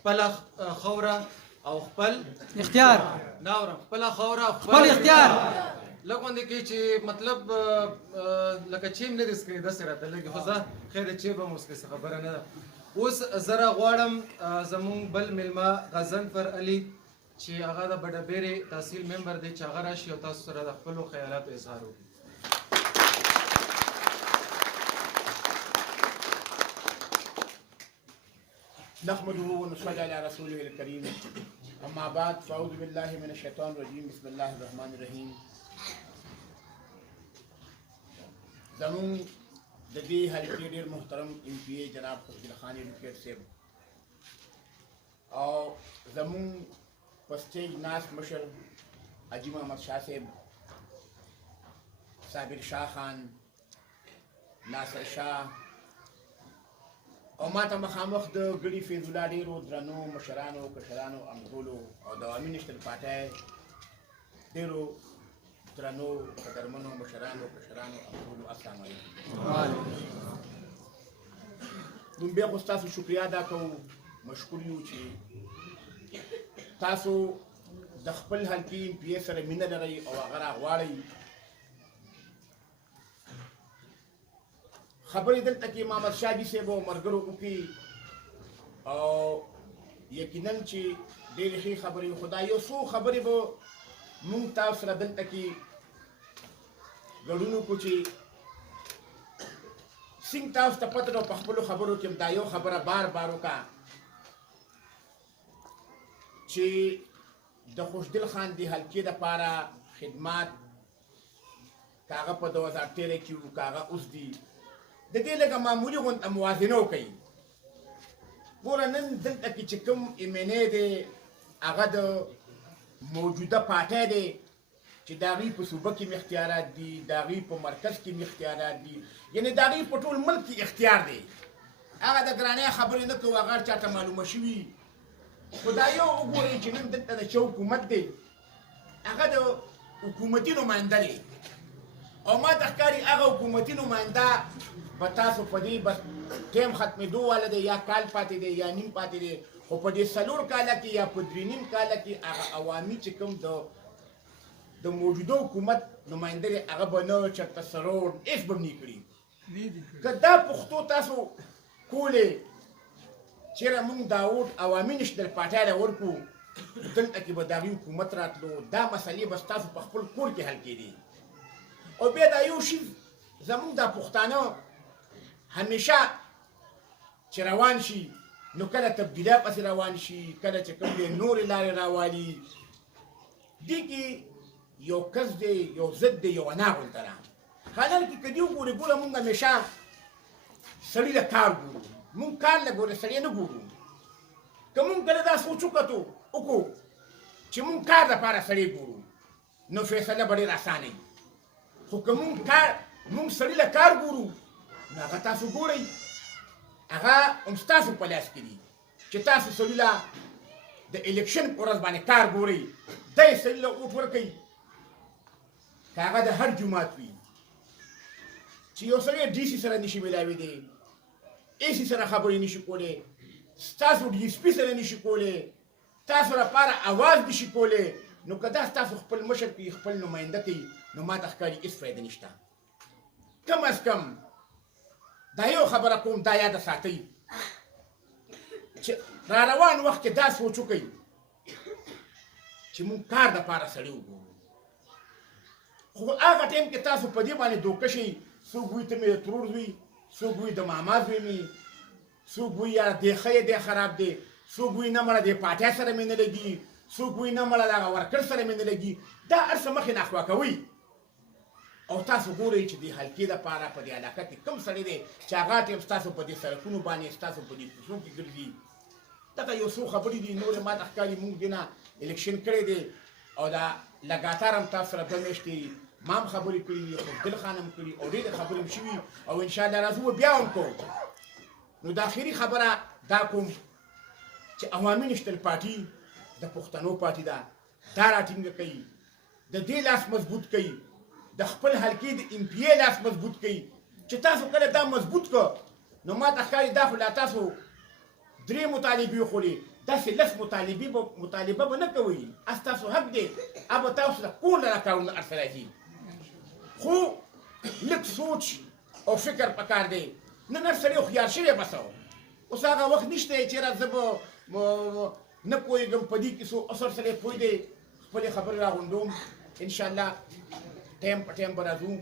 خپل خوره او خپل اختیار ناورم خپل خوره او خپل اختیار لګوندې کې چې مطلب لکه چیم نه دې سکري داسې راته لګي خو زه خیر چې به مو څه خبره نه ده. اوس زه غواړم زمونږ بل میلمه غضنفر علي چې هغه د بډبیرې تحصیل ممبر دی چې هغه راشي او تاسو سره د خپلو خیالاتو اظهار وکړي. نحمده ونصلي على رسوله الكريم اما بعد فاعوذ بالله من الشيطان الرجيم بسم الله الرحمن الرحيم. زمون د دې حلقې ډېر محترم MP جناب خسرو خان ایډوکیټ صاحب او زمون په سټیج ناس مشر حاجي محمد شاه صاحب، صابر شاه خان، ناصر شاه او ماته مخامخ د ګړي فیض الله ډېرو درنو مشرانو کشرانو انګولو او د عوامي نشتل پارټۍ ډېرو درنو قدرمنو مشرانو کشرانو انګولو السلام علیکم. موږ بیا خو ستاسو شکریا ادا کوو، مشکور یو چې تاسو د خپل حلقې MP سره مینه لرئ او هغه راغواړئ. خبرې دلته کې محمد شاه جي صاحب او ملګرو وکړي او یقینا چې ډېرې ښې خبرې، خو دا یو څو خبرې به موږ تاسو سره دلته کې ګډون وکړو چې څنګه تاسو ته پته ده په خپلو خبرو کې دا یو خبره بار بار وکړه چې د خوشدل خان د حلقې دپاره خدمات که هغه په 2013 کې وو که هغه اوس دي د دې لږه معمولي غونډه موازنه وکړئ. ګوره نن دلته کې چې کوم MNA دی هغه د موجوده پارټۍ دی چې د هغوی په صوبه کې اختیارات دي، د هغوی په مرکز کې اختیارات دي، یعنې د هغوی په ټول ملک کې اختیار دی. هغه د ګرانۍ خبرې نه کوو، هغه هر چاته معلومه شوي. خو دا یو وګورئ چې نن دلته د چا حکومت دی هغه د حکومتي نماینده دی او ما ته ښکاري هغه حکومتي نماینده به تاسو په دې بس ټیم ختمېدو والا دی، یا کال پاتې دی یا نیم پاتې دی، خو په دې 4 کاله کې یا په 3 نیم کاله کې هغه عوامي چې کوم د موجوده حکومت نماینده دی هغه به نه چېرته سروډ هېڅ به نه کړي. که دا پښتو تاسو کولې چېرې موږ دا ووټ عوامي نشتل پارټۍ له ورکړو دلته کې به د هغوی حکومت راتلو، دا مسلې به ستاسو په خپل کور کې حل کېدې. او بیا دا یو شي زموږ دا پښتانه همیشه چې روان شي نو کله تبدیلۍ پسې روان شي، کله چې کوم دی نورې لارې راوالي. دې کې یو کس دی، یو ضد دی، یو انا غونته ده. حالانکې که دې وګورې ګوره موږ همیشه سړي له کار ګورو، موږ کار له ګورو سړی نه ګورو. که موږ کله دا سوچ وکړو چې موږ کار دپاره سړی ګورو نو فیصله به ډېر اسانه وي. خو که موږ سړي له کار ګورو نو هغه تاسو ګورئ هغه هم ستاسو په لاس کې دي چې تاسو سړي له د الیکشن په ورځ باندې کار ګورئ، دی سړي له اوټ ورکوئ. که هغه د هر جومات وي چې یو سړی DC سره نشي میلاوېدی، AC سره خبرې نشي کولی، ستاسو DSP سره نشي کولی، تاسو لپاره اواز نشي کولی، نو که دا ستاسو خپل مشر کوي، خپل نماینده کوي، نو ما ته ښکاري هېڅ فایده نشته. کم از کم دا یو خبره کوم، دا یاده ساتئ چې را روان وخت کې دا سوچ وکئ چې موږ کار دپاره سړي وګورو. خو هغه ټایم کې تاسو په دې باندې دوکه شئ، څوک وایي ته مې د ترور زوی، څوک وایي د ماما زوی مې، څوک وایي یاره دی ښه یې دی خراب دی، څوک وایي نه مړه دې پارټۍ سره مې نه لګي، څوک وایي نه مړه د هغه ورکر سره مې نه لګي. دا هر څه مخې ناخوا کوئ او تاسو ګورئ چې د حلقې دپاره په دې علاقه کې کوم سړی دی چې هغه ټایم ستاسو په دې سړکونو باندې ستاسو په دې کوڅو کې ګرځي. دغه یو څو خبرې دي، نورې ما ته ښکاري موږ دې نه الیکشن کړی دی او دا لګاتار هم تاسو سره 2 میاشتې ما هم خبرې کړي دي، خسرو خان هم کړي او ډېرې خبرې هم شوي او انشاءالله راځو بیا هم کوو. نو د آخري خبره دا کوم چې عوامي نشتل پارټي د پښتنو پارټي ده، دا راټینګه کوي، د دې لاس مضبوط کوي، د خپل حلقې د MPA لاس مضبوط کوي. چې تاسو کله دا مضبوط کړ نو ما ته ښکاري دا خو لا تاسو درې مطالبې خوري داسې لس مطالبه به نه کوئ ستاسو حق دی به تاسو د کور نه راکارونه ارسه راځي خو لږ سوچ او فکر پکار دی نن هر سړی هوښیار شوی بس اوس هغه وخت نشته چې یاره زه به نه پوهېږم په دې کې څو اثر سړی پوه دی خپلې خبرې راغونډوم انشاءالله ټایم په ټایم به راځو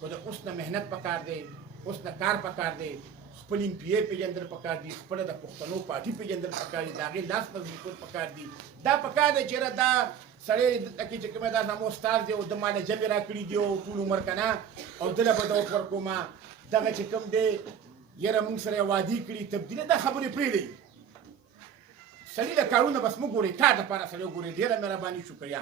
خو د اوس نه محنت پکار دی اوس نه کار پکار دی خپل ایم پی ای پیژندل پکار دي خپله د پښتنو پارټي پیژندل پکار دي د هغې لاس مضبوط پکار دي دا پکار دی چې یاره دا سړی دلته کې چې کومه دا زما استاد دی او د ما نه جمې راکړي دي او ټول عمر که نه او دله به دوت ورکومه دغه چې کوم دی یاره موږ سره یې وعدې کړي تبدیله دا خبرې پرېږدئ سړي له کارونه بس مه ګورئ کار دپاره سړی وګورئ ډېره مهرباني شکریه